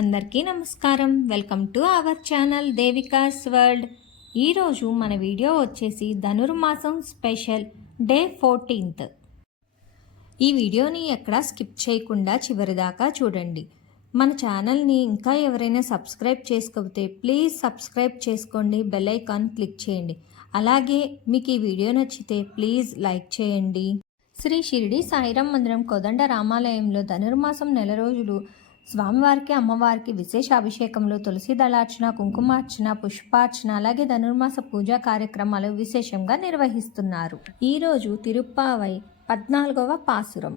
అందరికీ నమస్కారం. Welcome to our channel Devika's world. ఈరోజు మన వీడియో వచ్చేసి ధనుర్మాసం స్పెషల్ డే ఫోర్టీన్త్. ఈ వీడియోని ఎక్కడా స్కిప్ చేయకుండా చివరిదాకా చూడండి. మన ఛానల్ని ఇంకా ఎవరైనా సబ్స్క్రైబ్ చేసుకోకపోతే ప్లీజ్ సబ్స్క్రైబ్ చేసుకోండి బెల్ ఐకాన్ క్లిక్ చేయండి. అలాగే మీకు ఈ వీడియో నచ్చితే ప్లీజ్ లైక్ చేయండి. శ్రీ షిరిడి సాయిరాం మందిరం కోదండ రామాలయంలో ధనుర్మాసం నెల రోజులు స్వామివారికి అమ్మవారికి విశేష అభిషేకంలో తులసి దళార్చన కుంకుమార్చన పుష్పార్చన అలాగే ధనుర్మాస పూజా కార్యక్రమాలు విశేషంగా నిర్వహిస్తున్నారు ఈరోజు తిరుప్పావై పద్నాలుగవ పాసురం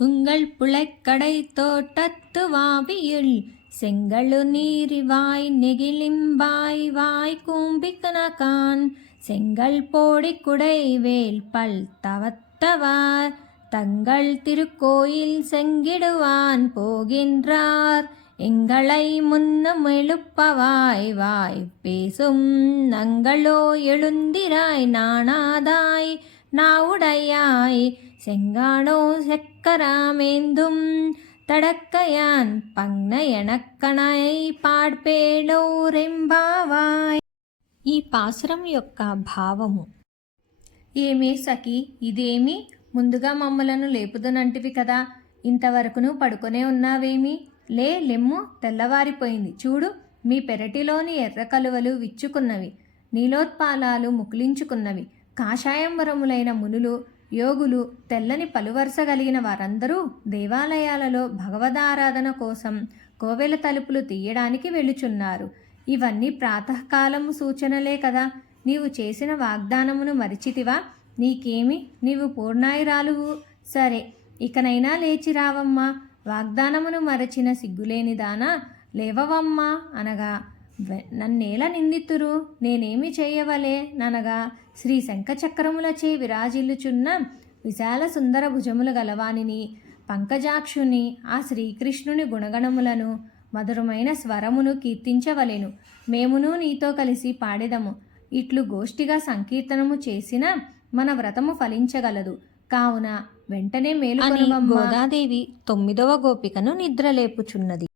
உங்கள் புழைக்கடை தோட்டத்து வாவியுள் செங்கழு நீரிவாய் நெகிழிம்பாய் வாய் கூம்பிக்கனகான் செங்கல் போடி குடை வேல் பல் தவத்தவார் தங்கள் திருக்கோயில் செங்கிடுவான் போகின்றார் எங்களை முன்னம் எழுப்பவாய் வாய் பேசும் நங்களோ எழுந்திராய் நாணாதாய் நாவுடையாய் செங்கானோ செக்கராமேந்தும் தடக்கையான் பங்ன எனக்கணை పాడ్పేడౌరెంబావాయ్ ఈ పాసురం యొక్క భావము ఏమే సఖి ఇదేమి ముందుగా మమ్మలను లేపుదనంటివి కదా. ఇంతవరకును పడుకొనే ఉన్నావేమి? లే లెమ్ము తెల్లవారిపోయింది. చూడు మీ పెరటిలోని ఎర్ర కలువలు విచ్చుకున్నవి. నీలోత్పాలాలు ముకులించుకున్నవి కాషాయంబరములైన మునులు యోగులు తెల్లని పలువరుస కలిగిన వారందరూ దేవాలయాలలో భగవదారాధన కోసం కోవెల తలుపులు తీయడానికి వెళుచున్నారు ఇవన్నీ ప్రాతకాలము సూచనలే కదా. నీవు చేసిన వాగ్దానమును మరిచితివా? నీకేమి? నీవు పూర్ణాయిరాలువు. సరే ఇకనైనా లేచి రావమ్మా. వాగ్దానమును మరచిన సిగ్గులేనిదానా లేవవమ్మా అనగా. వె- నన్నేల నిందితురు? నేనేమి చేయవలే ననగా. శ్రీ శంఖచక్రములచే విరాజిల్లుచున్న విశాల సుందర భుజములు గలవానిని పంకజాక్షుని ఆ శ్రీకృష్ణుని గుణగణములను మధురమైన స్వరమును కీర్తించవలెను. మేమును నీతో కలిసి పాడెదము. ఇట్లు గోష్ఠిగా సంకీర్తనము చేసిన మన వ్రతము ఫలించగలదు. కావున వెంటనే మేలు గోదాదేవి తొమ్మిదవ గోపికను నిద్రలేపుచున్నది.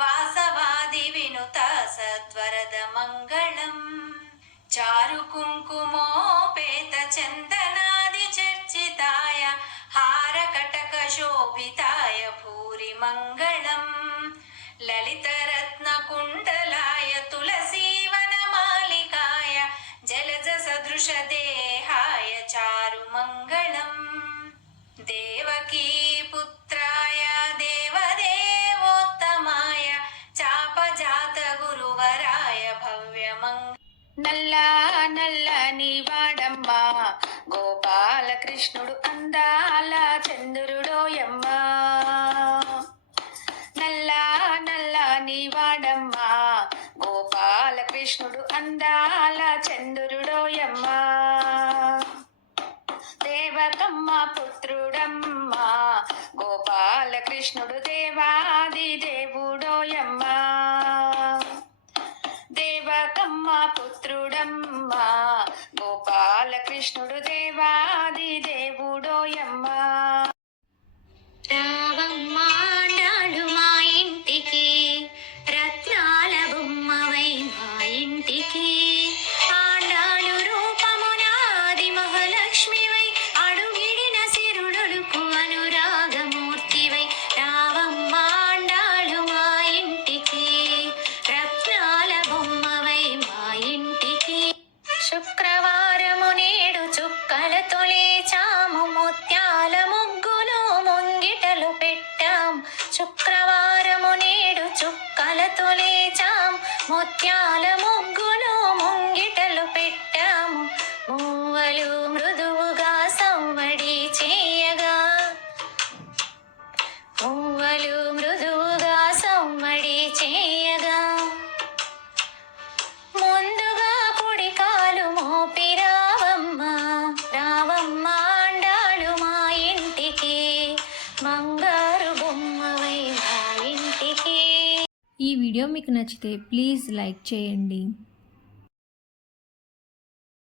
వాసవాది వినుత సత్వరద మంగళం చారు కుంకుమో चन्दनादि चर्चिताय हारकटकशोभिताय भूरिमङ्गलम् ललितरत्नकुण्डलाय तुलसीवनमालिकाय जलजसदृशदेहाय चारुमङ्गलम् देवकी पुत्राय देवदेवोत्तमाय चापजातगुरुवराय भव्यमङ्ग नल्ला नल्ला గోపాలకృష్ణుడు అందాల చంద్రుడోయమ్మా నల్ల నల్లని వాడమ్మా. గోపాలకృష్ణుడు అందాల చంద్రుడోయమ్మా దేవకమ్మ పుత్రుడమ్మా. గోపాలకృష్ణుడు పుత్రుడమ్మా గోపాలకృష్ణుడు దేవాది దేవు శుక్రవారము నేడు చుక్కలతో లేచాం. ముత్యాల ముగ్గులు ముంగిటలు పెట్టాము మూవలు మృదువుగా సవ్వడి చేయగా. మూవలు మృదువుగా సవ్వడి చేయగా. ముందుగా కుడి మోపి రావమ్మ. రావమ్మ అండాలు మా ఇంటికి. బంగారు ఈ వీడియో మీకు నచ్చితే ప్లీజ్ లైక్ చేయండి.